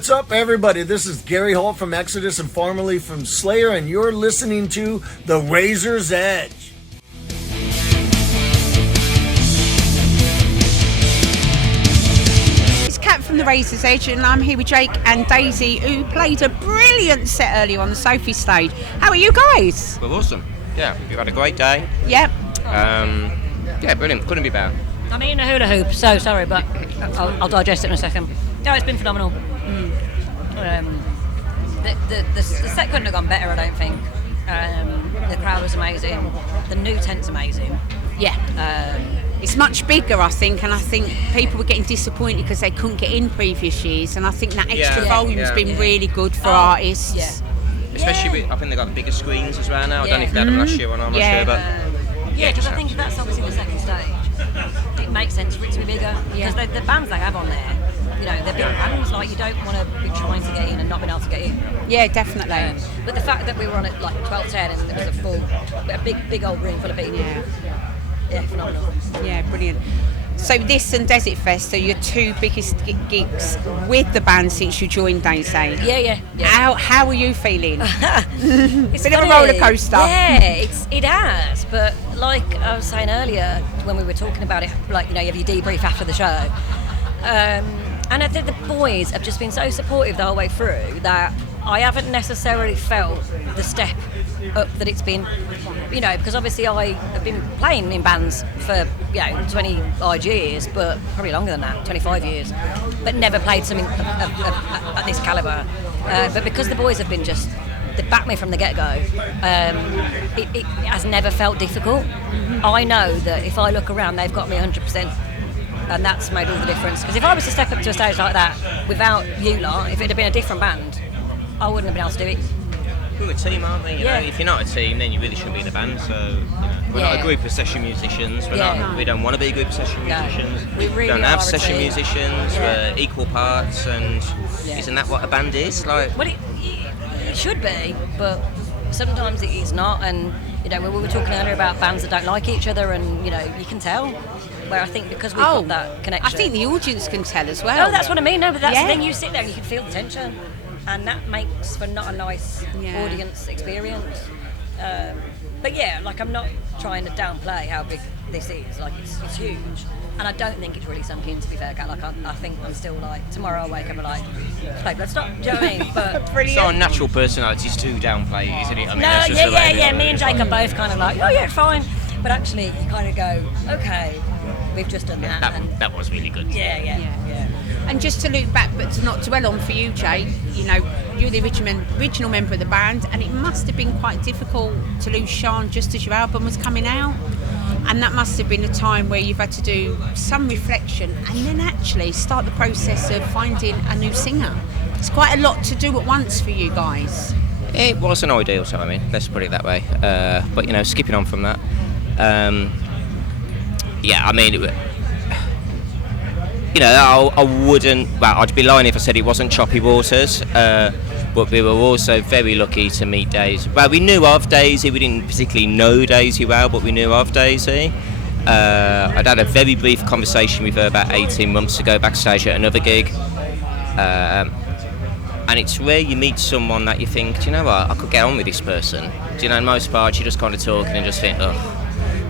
What's up, everybody? This is Gary Holt from Exodus and formerly from Slayer, and you're listening to The Razor's Edge. It's Kat from The Razor's Edge, and I'm here with Jake and Daisy, who played a brilliant set earlier on the Sophie stage. How are you guys? We're awesome. Yeah, we've had a great day. Yep. Yeah, brilliant. Couldn't be better. I'm eating a hula hoop, so sorry, but I'll digest it in a second. No, it's been phenomenal. The set couldn't have gone better, I don't think. The crowd was amazing. The new tent's amazing. Yeah. It's much bigger, I think, and I think people were getting disappointed because they couldn't get in previous years, and I think that extra volume's been really good for artists. Yeah. Especially with, I think they've got the bigger screens as well now. I don't know if they had them last year or not, I'm not sure, but... Yeah, because I think that's obviously the second stage. It makes sense for it to be bigger. Because the bands they have on there, you know, they're big bands, like you don't want to be trying to get in and not being able to get in. Yeah, definitely. But the fact that we were on at like 12:10 and it was a big old room full of people. Yeah, phenomenal. Yeah, brilliant. So this and Desert Fest are your two biggest gigs with the band since you joined, Daisy. Yeah. How are you feeling? It's bit of a roller coaster. Yeah, it has. But like I was saying earlier when we were talking about it, like, you know, you have your debrief after the show. And I think the boys have just been so supportive the whole way through that I haven't necessarily felt the step up that it's been, you know, because obviously I have been playing in bands for, you know, 20 odd years, but probably longer than that, 25 years, but never played something at this calibre. But because the boys have been they backed me from the get-go, it has never felt difficult. I know that if I look around, they've got me 100%. And that's made all the difference. Because if I was to step up to a stage like that without you lot, if it had been a different band, I wouldn't have been able to do it. We're a team, aren't we? You know, if you're not a team, then you really shouldn't be in a band. So, you know, we're not a group of session musicians. We don't want to be a group of session musicians. We really don't have are session musicians. We're equal parts, and isn't that what a band is? Like, well, it should be, but sometimes it is not. And you know, we were talking earlier about bands that don't like each other, and you know, you can tell. Where I think because we've got that connection. I think the audience can tell as well. No, that's what I mean. No, but that's the thing. You sit there and you can feel the tension, and that makes for not a nice audience experience. But yeah, like I'm not trying to downplay how big this is. Like it's huge, and I don't think it's really sunk in. To be fair, Kat. Like I think I'm still like tomorrow I'll wake up and like play Bloodstock. Do you know what I mean? But it's our natural personalities to downplay it, isn't it? I mean, yeah. Me and Jake are both kind of like, oh yeah, it's fine. But actually, you kind of go, okay. We've just done that. That was really good. Yeah. And just to look back, but to not dwell on for you, Jake, you know, you're the original member of the band, and it must have been quite difficult to lose Sean just as your album was coming out. And that must have been a time where you've had to do some reflection and then actually start the process of finding a new singer. It's quite a lot to do at once for you guys. It was an ideal timing, let's put it that way. But, you know, skipping on from that, yeah, I mean, you know, I wouldn't. Well, I'd be lying if I said it wasn't choppy waters. But we were also very lucky to meet Daisy. Well, we knew of Daisy. We didn't particularly know Daisy well, but we knew of Daisy. I'd had a very brief conversation with her about 18 months ago backstage at another gig. And it's rare you meet someone that you think, do you know what, I could get on with this person. Do you know, in most parts you just kind of talking and just think, oh.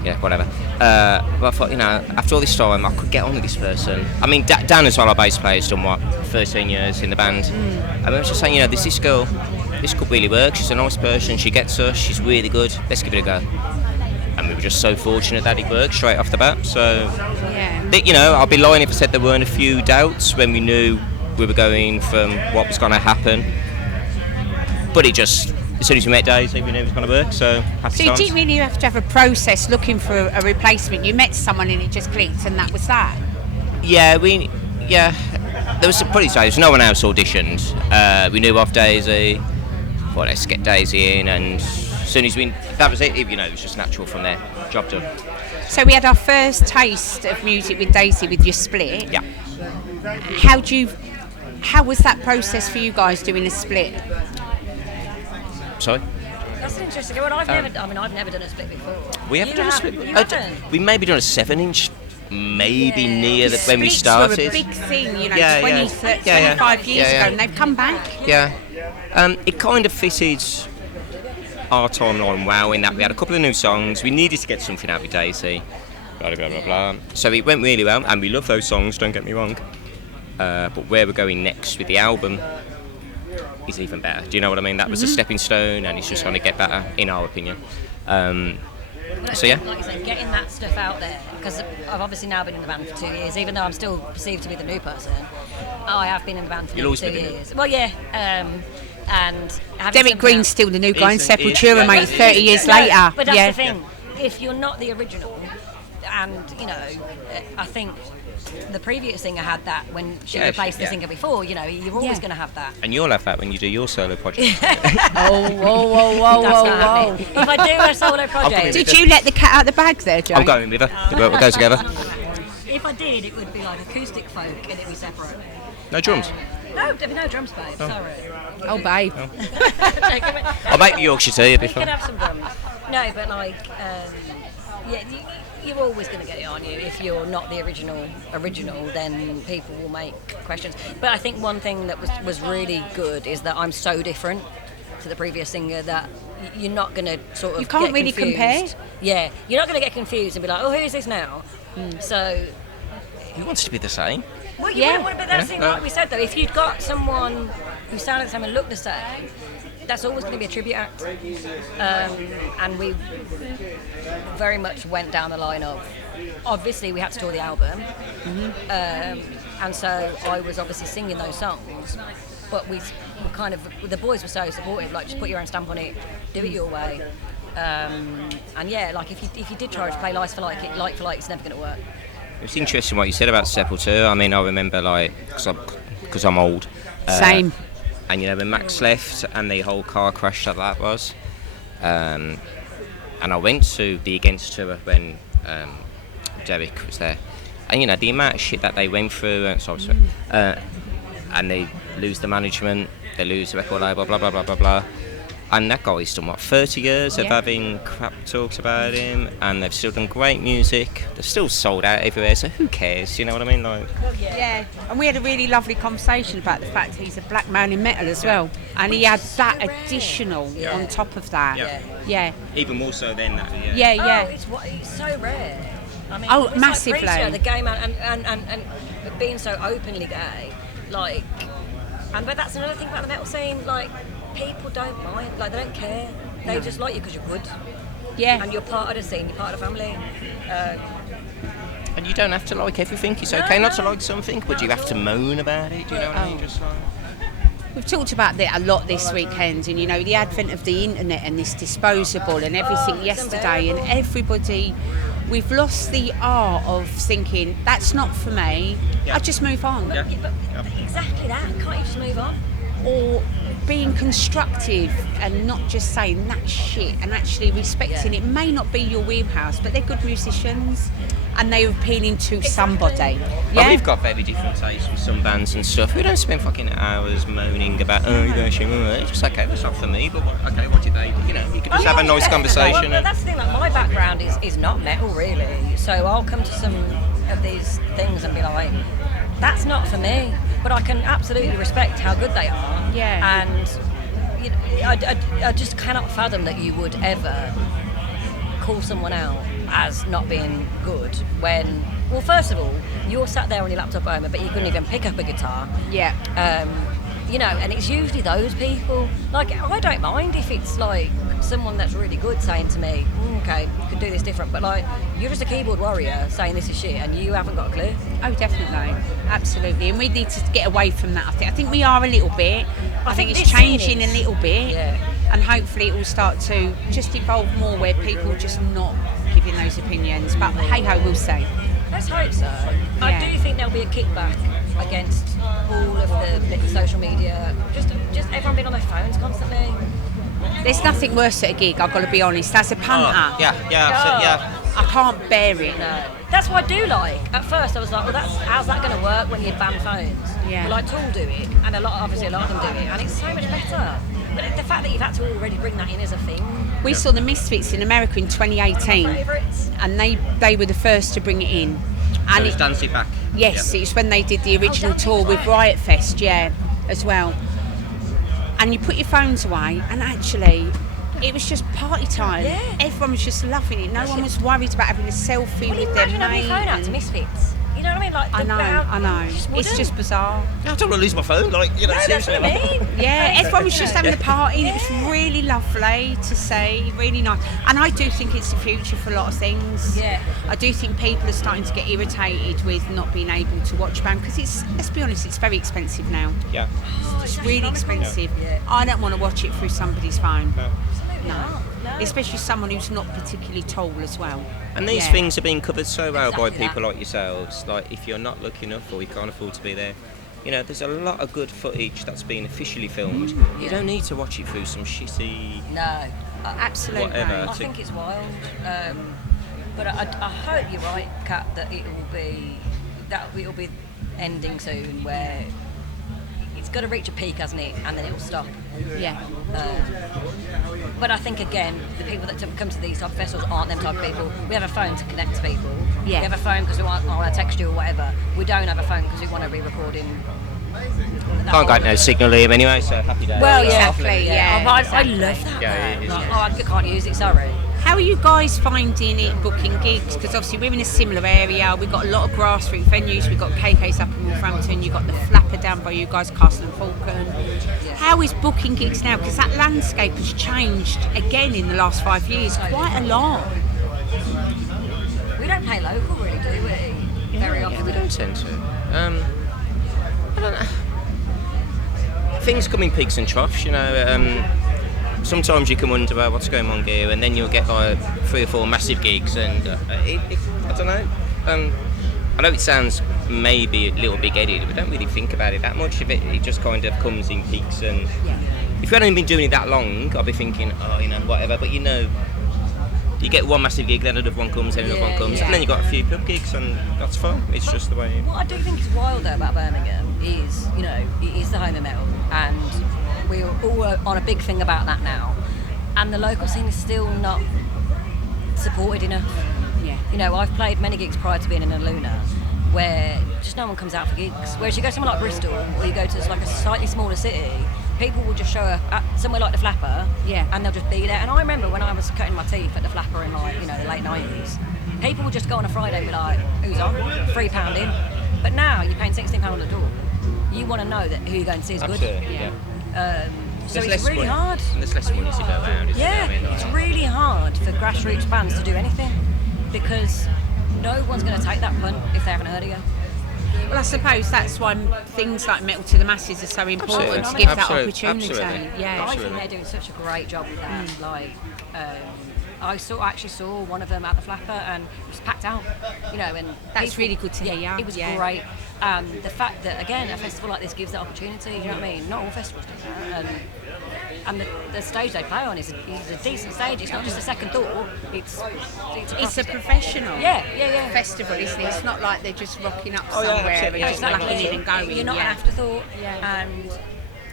Yeah, whatever. But I thought, you know, after all this time, I could get on with this person. I mean, Dan as well, our bass player, has done, 13 years in the band. And I was just saying, you know, there's this girl, this could really work. She's a nice person, she gets us, she's really good. Let's give it a go. And we were just so fortunate that it worked straight off the bat. So, you know, I'd be lying if I said there weren't a few doubts when we knew we were going from what was going to happen. But it just... As soon as we met Daisy, we knew it was going to work, so happy So you didn't really have to have a process looking for a replacement. You met someone and it just clicked, and that was that. Yeah, there was no one else auditioned. We knew of Daisy. Well, let's get Daisy in, and as soon as that was it. You know, it was just natural from there. Job done. So we had our first taste of music with Daisy with your split. Yeah. How was that process for you guys doing a split? Sorry? That's an interesting one. I've never done a split before. We haven't done a split. We maybe done a 7-inch maybe near when we Splits started. were a big thing, 20, Yeah, 25 years ago, and they've come back. Yeah. It kind of fitted our timeline well in that we had a couple of new songs. We needed to get something out with Daisy. Blah, blah, blah, blah. So it went really well, and we love those songs, don't get me wrong. But where we're going next with the album is even better. Do you know what I mean? That was a stepping stone, and it's just going to get better, in our opinion. So yeah. Like you said, getting that stuff out there, because I've obviously now been in the band for 2 years, even though I'm still perceived to be the new person. I have been in the band for You'll 2 always be the years. Well, yeah. And Derek Green's still the new guy in Sepultura, mate, 30 years No, later. but that's the thing. If you're not the original, and, I think the previous singer had that when she replaced the singer before, you're always going to have that. And you'll have that when you do your solo project. Whoa. If I do a solo project... Did you let the cat out the bag there, Joe? I'm going with her. We'll go together. If I did, it would be like acoustic folk and it'd be separate. No drums. No, there'd be no drums, babe. Sorry. Oh, babe. I'll make the Yorkshire tea You before. can have some drums. No, but you're always going to get it on you. If you're not the original, then people will make questions. But I think one thing that was really good is that I'm so different to the previous singer that you're not going to sort of You can't get really confused. compare. Yeah, you're not going to get confused and be like, oh, who is this now? So... Who wants to be the same? Well, you wouldn't want to, but that's it, like we said though, if you'd got someone who sounded the same and looked the same, that's always going to be a tribute act. And we very much went down the line of, obviously we had to tour the album, and so I was obviously singing those songs, but we kind of, the boys were so supportive, like just put your own stamp on it, do it your way. And yeah, like if you did try to play like for like, it's never going to work. It's interesting what you said about Sepultura. I mean, I remember, because I'm old. Same. And, when Max left and the whole car crash that was. And I went to the Against tour when Derek was there. And, the amount of shit that they went through. And they lose the management, they lose the record label, blah, blah, blah, blah, blah. And that guy's done, 30 years of having crap talks about him, and they've still done great music. They're still sold out everywhere, so who cares? You know what I mean? Yeah, and we had a really lovely conversation about the fact that he's a black man in metal as well. And he had that additional on top of that. Yeah. Even more so than that, Yeah. Oh, it's so rare. I mean, Oh, it's massively. Like Preacher, the gay man, and being so openly gay, but that's another thing about the metal scene, people don't mind, they don't care. They just like you because you're good. Yeah. And you're part of the scene, you're part of the family. And you don't have to like everything. It's okay not to like something, but you have to moan about it. Do you know what I mean? Just We've talked about that a lot this weekend, and the advent of the internet and this disposable and everything yesterday, and everybody, we've lost the art of thinking that's not for me. I just move on. But exactly that. Can't you just move on? Or being constructive and not just saying that's shit, and actually respecting it may not be your wheelhouse, but they're good musicians and they're appealing to somebody. But we've got very different tastes with some bands and stuff. We don't spend fucking hours moaning about, you don't shit. It's just okay, that's not for me, but okay, what did they do? You can just have a nice conversation. Well, that's the thing, my background is not metal really, so I'll come to some of these things and be like, that's not for me, but I can absolutely respect how good they are. Yeah. And I just cannot fathom that you would ever call someone out as not being good when, well, first of all, you're sat there on your laptop home, but you couldn't even pick up a guitar. Yeah. And it's usually those people. I don't mind if it's someone that's really good saying to me, okay, you could do this different, but you're just a keyboard warrior saying this is shit and you haven't got a clue. Oh, definitely, absolutely, and we need to get away from that. I think we are a little bit. I think it's changing a little bit, and hopefully it will start to just evolve more where people are just not giving those opinions. But hey ho, we'll see. Let's hope so. I do think there'll be a kickback against all of the social media. Just everyone being on their phones constantly. There's nothing worse at a gig, I've got to be honest. As a punter, I can't bear it. No. That's what I do like. At first I was like, well, how's that going to work when you ban phones? Yeah. Well, Tool do it, and obviously a lot of them do it, and it's so much better. But the fact that you've had to already bring that in as a thing. We saw the Misfits in America in 2018, Favourites. and they were the first to bring it in. So it's Dance It Back. Yes, Yeah. it's when they did the original tour with Riot Fest, as well. And you put your phones away, and actually, it was just party time. Yeah. Everyone was just loving it. No one was worried about having a selfie with their Imagine having mate. your phone out to Misfits. You know what I mean? Like, I know. It's just bizarre. I don't want to lose my phone. Like, you know, No, that's seriously. what I mean. Yeah, everyone was just having a party, and it was really lovely to see, really nice. And I do think it's the future for a lot of things. Yeah. I do think people are starting to get irritated with not being able to watch band because it's, let's be honest, it's very expensive now. Yeah. It's really expensive. Yeah. I don't want to watch it through somebody's phone. No. Especially someone who's not particularly tall as well. And these Yeah. things are being covered so well by Exactly people like yourselves. Like, if you're not lucky enough or you can't afford to be there, you know, there's a lot of good footage that's been officially filmed. You don't need to watch it through some shitty No. Absolutely. whatever. I think it's wild. But I hope you're right, Kat, that it'll be ending soon where it's got to reach a peak, hasn't it? And then it'll stop. Yeah. But I think, again, the people that come to these type of festivals aren't them type of people. We have a phone to connect to people. Yeah. We have a phone because we want to text you or whatever. We don't have a phone because we want to be recording. Can't get no signal here anyway, so happy days. Well, yeah. Exactly, yeah, I exactly. love that. Yeah, it though. is, Like, yeah. I can't use it, sorry. How are you guys finding it booking gigs? Because obviously we're in a similar area. We've got a lot of grassroots venues. We've got KK's up in Wolverhampton. You've got the Flapper down by you guys, Castle and Falcon. How is booking gigs now? Because that landscape has changed again in the last 5 years quite a lot. We don't play local, really, do we? Very often. Yeah, we don't tend to. I don't know. Things come in peaks and troughs, you know. Sometimes you can wonder what's going on here, and then you'll get like 3 or 4 massive gigs, and I don't know. I know it sounds maybe a little big-headed, but we don't really think about it that much. It just kind of comes in peaks, and if you hadn't been doing it that long, I'd be thinking, oh, you know, whatever. But you know, you get one massive gig, then another one comes, then another one comes, and then you got a few pub gigs, and that's fun. It's just the way. What I do think is wild though about Birmingham is, you know, it is the home of metal, and we're all on a big thing about that now, and the local scene is still not supported enough. Yeah. You know, I've played many gigs prior to being in Alunah where just no one comes out for gigs. Whereas you go somewhere like Bristol, or you go to like a slightly smaller city, people will just show up at somewhere like the Flapper, and they'll just be there. And I remember when I was cutting my teeth at the Flapper in, like, you know, the late 90s, people would just go on a Friday and be like, who's on? £3 in. But now you're paying £16 on the door. You want to know that who you're going to see is good. Absolutely, yeah. So There's it's less really money. hard. And there's less money to go around, isn't Yeah, there? I mean, it's really hard for grassroots bands to do anything because no one's going to take that punt if they haven't heard of you. Well, I suppose that's why things like Metal to the Masses are so important to Absolutely. give that Absolutely. opportunity. Absolutely. Yeah. I think they're doing such a great job with that. Like, I actually saw one of them at the Flapper and it was packed out. You know, and That's really good to hear. It was Yeah. great. The fact that again a festival like this gives that opportunity. You know what I mean? Not all festivals do that. And the stage they play on is a decent stage. It's not just a second thought. It's a professional festival, isn't it? It's not like they're just rocking up somewhere and absolutely. just blacking in and going. You're not an afterthought. And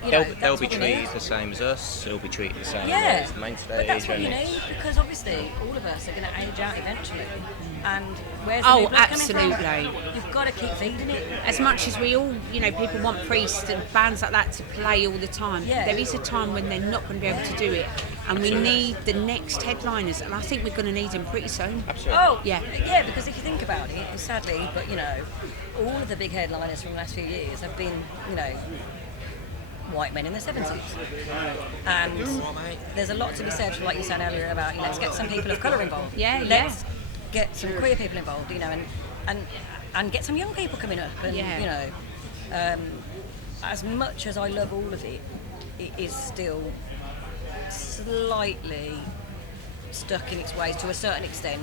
you know, They'll that's be what we treated need. the same as us. They'll be treated the same Yeah, as the main stage. but that's what you and need because obviously all of us are going to age out eventually. And where's the Oh, movement coming from? absolutely. You've got to keep feeding it. As much as we all, you know, people want priests and bands like that to play all the time, Yeah. there is a time when they're not going to be able to do it. And we need the next headliners, and I think we're going to need them pretty soon. Absolutely. Oh, Yeah. yeah, because if you think about it, sadly, but you know, all of the big headliners from the last few years have been, you know, white men in their 70s. And there's a lot to be said for, like you said earlier, about, you know, let's get some people of colour involved. Yeah, Let's get some queer people involved, you know, and get some young people coming up. And, Yeah. you know, as much as I love all of it, it is still slightly stuck in its ways to a certain extent.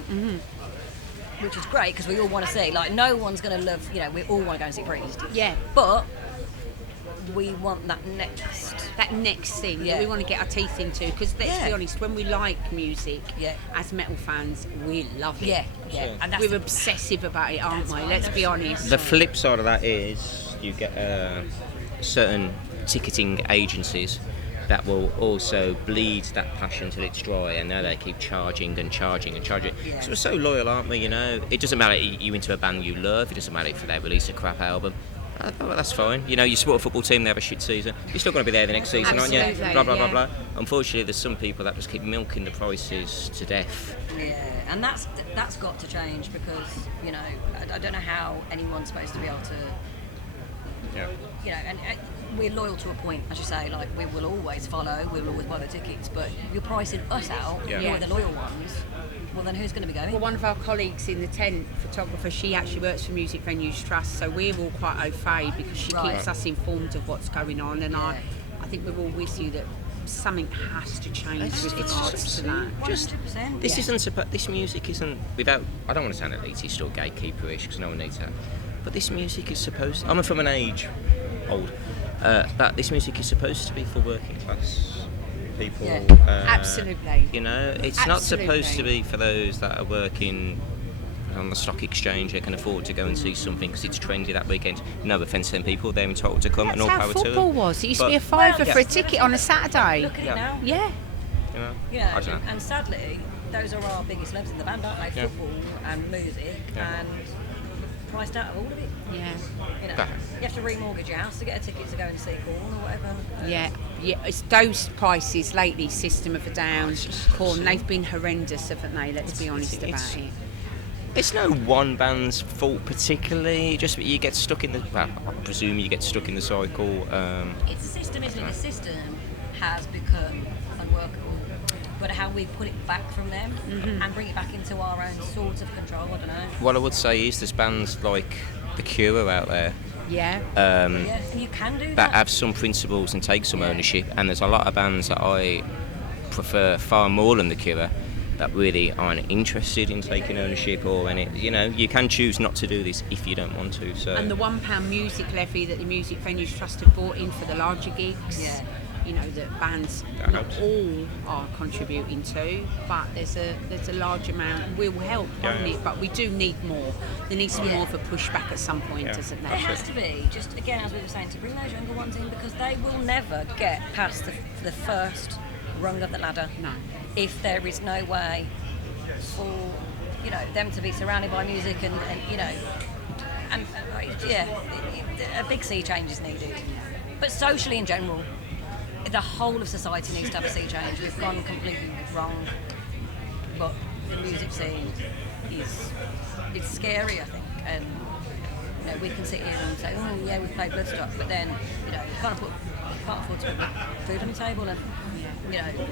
Which is great because we all want to see, like, no one's going to love, you know, we all want to go and see Priest. Yeah. But we want that next thing Yeah. that we want to get our teeth into, because let's Yeah. be honest, when we like music, Yeah. as metal fans, we love it. Yeah. And that's We're obsessive about it, aren't we? Let's be honest. The flip side of that is you get certain ticketing agencies that will also bleed that passion till it's dry, and now they keep charging and charging and charging. Yeah. Because we're so loyal, aren't we? You know, it doesn't matter if you're into a band you love. It doesn't matter if they release a crap album. Well, that's fine. You know, you support a football team, they have a shit season. You're still going to be there the next season, aren't you? Absolutely, Blah blah yeah. blah blah. Unfortunately, there's some people that just keep milking the prices to death. Yeah, and that's got to change because, you know, I don't know how anyone's supposed to be able to, Yeah. you know, and we're loyal to a point, as you say, like we will always follow, we will always buy the tickets, but you're pricing us out, Yeah. you're the loyal ones, well then who's going to be going? Well, one of our colleagues in the tent, photographer, she actually works for Music Venues Trust, so we're all quite au fait because she Right. keeps us informed of what's going on, and Yeah. I think we're all with you that something has to change with regards to that. 100%. This isn't. This music isn't. Without. I don't want to sound elitist or gatekeeperish because no one needs that. But this music is supposed. I'm from an age old. But this music is supposed to be for working class people. Yeah. Absolutely. You know, it's not supposed to Absolutely. be for those that are working on the stock exchange that can afford to go and see something because it's trendy that weekend. No offence to them people, they're entitled to come and all That's how power to football them. was. It used to But- be a fiver Well, for a yeah. ticket on a Saturday. Look at Yeah. it now. Yeah. You know, Yeah, I don't know. and sadly, those are our biggest loves in the band, aren't they? Yeah. Football and music, Yeah. and priced out of all of it. Yeah. You know, Bah. you have to remortgage your house to get a ticket to go and see Corn or whatever. Yeah, it's those prices lately, System of a Down, Corn, they've been horrendous, haven't they? Let's be honest about it. It's no one band's fault particularly, just that you get stuck in the. Well, I presume you get stuck in the cycle. It's a system, isn't it? The system has become unworkable. But how we put it back from them and bring it back into our own sort of control, I don't know. What I would say is there's bands like The Cure out there Yeah. Yeah, and you can do that that. have some principles and take some Yeah. ownership, and there's a lot of bands that I prefer far more than The Cure that really aren't interested in taking ownership or any. You know, you can choose not to do this if you don't want to. So. And the £1 music levy that the Music Venues Trust have brought in for the larger gigs, Yeah. you know, that bands That not helps. all are contributing to, but there's a large amount will help, won't Yeah. it? But we do need more. There needs to be Yeah. more of a pushback at some point, Yeah. doesn't There there? has to be, just again, as we were saying, to bring those younger ones in because they will never get past the first rung of the ladder. No. If there is no way for, you know, them to be surrounded by music and you know, and a big sea change is needed. But socially in general, the whole of society needs to have a sea change. We've gone completely wrong. But the music scene it's scary, I think. And you know, we can sit here and say, oh yeah, we played Bloodstock, but then you know, you can't afford to put food on the table, and you know,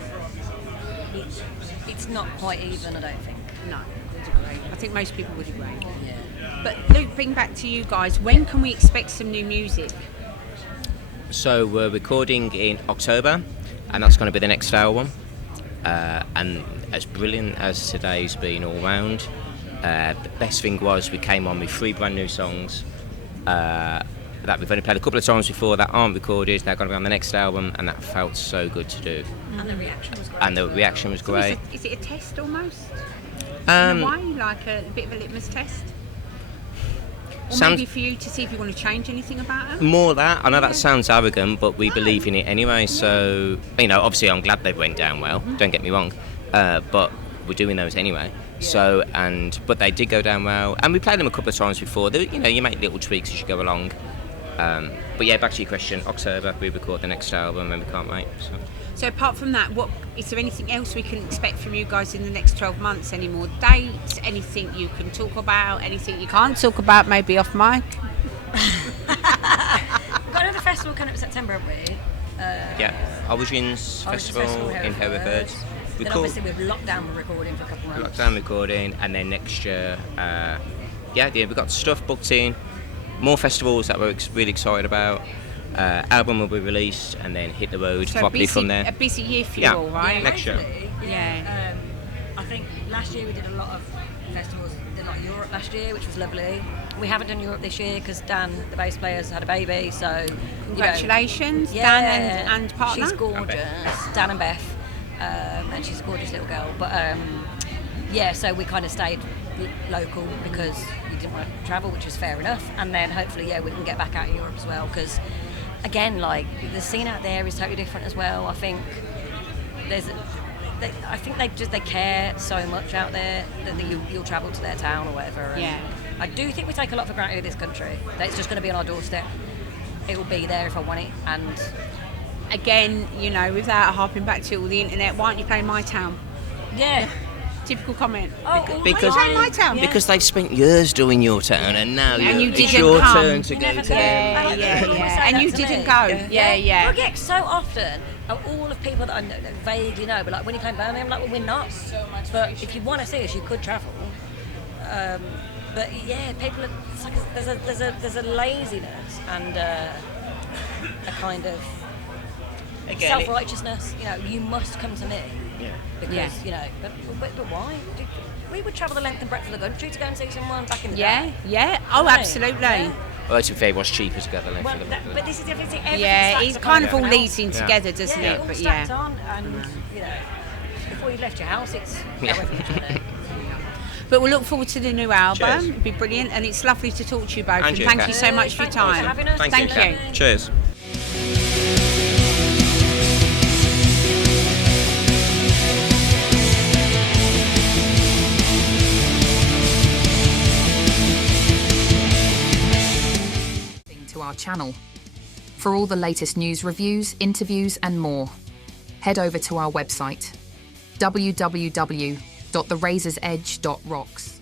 it's not quite even, I don't think. No, I would agree. I think most people would agree. Yeah. But looping back to you guys, when can we expect some new music? So we're recording in October, and that's going to be the next album. And as brilliant as today's been all round, the best thing was we came on with 3 brand new songs that we've only played a couple of times before that aren't recorded. They're going to be on the next album, and that felt so good to do. And the reaction was great. And the reaction was So great. is it a test almost? In a way, like a bit of a litmus test? Or Sounds- maybe for you to see if you want to change anything about them? More that. I know that sounds arrogant, but we believe in it anyway. So, you know, obviously I'm glad they went down well. Don't get me wrong. But we're doing those anyway. So, but they did go down well. And we played them a couple of times before. You know, you make little tweaks as you go along. But yeah, back to your question. October, we record the next album and we can't wait. So apart from that, what is there anything else we can expect from you guys in the next 12 months? Any more dates? Anything you can talk about? Anything you can't talk about? Maybe off mic? We've got another festival coming up in September, haven't we? Yeah, Origins Festival in Hereford. We Then call obviously with lockdown we're recording for a couple of months. lockdown recording, and then next year, we've got stuff booked in. More festivals that we're really excited about. Album will be released and then hit the road So properly from there. a busy year for Yeah. you all, right? Next year. Hopefully, Yeah. I think last year we did a lot of festivals. Did a lot of Europe last year, which was lovely. We haven't done Europe this year because Dan, the bass player, has had a baby. So Congratulations, you know, Dan and partner. She's gorgeous, Dan and Beth, and she's a gorgeous little girl. But so we kind of stayed local because we didn't want to travel, which is fair enough. And then hopefully, we can get back out of Europe as well because again, like the scene out there is totally different as well. I think they care so much out there that you'll travel to their town or whatever. And I do think we take a lot for granted in this country. That it's just going to be on our doorstep. It will be there if I want it. And again, you know, without harping back to all the internet, why aren't you playing My Town? yeah. Typical comment. Because why are you playing My Town? because they've spent years doing your town, and now you it's didn't your come. turn to You go never to go. them. Yeah. And you didn't go. Yeah. Well, I get so often all of people that I know, that vaguely know, but like when you came Birmingham, like, well, we're not. But if you want to see us, you could travel. But yeah, people. It's like there's a laziness and a kind of self-righteousness. You know, you must come to me. Because you know, but why? We would travel the length and breadth of the country to go and see someone back in the day. Oh, absolutely. Yeah. Well, to be fair, it was cheaper to go the length Well, of the but this is everything. It kind of all leads in together, doesn't it it? all But stacked on, and you know, before you left your house, it's however much on it. But we'll look forward to the new album. Cheers. It'd be brilliant, and it's lovely to talk to you both. And And you, thank Kat. you so much for your Thank you for time. having us. Thank you. Kat. Cheers. To our channel. For all the latest news, reviews, interviews and more, head over to our website www.therazorsedge.rocks.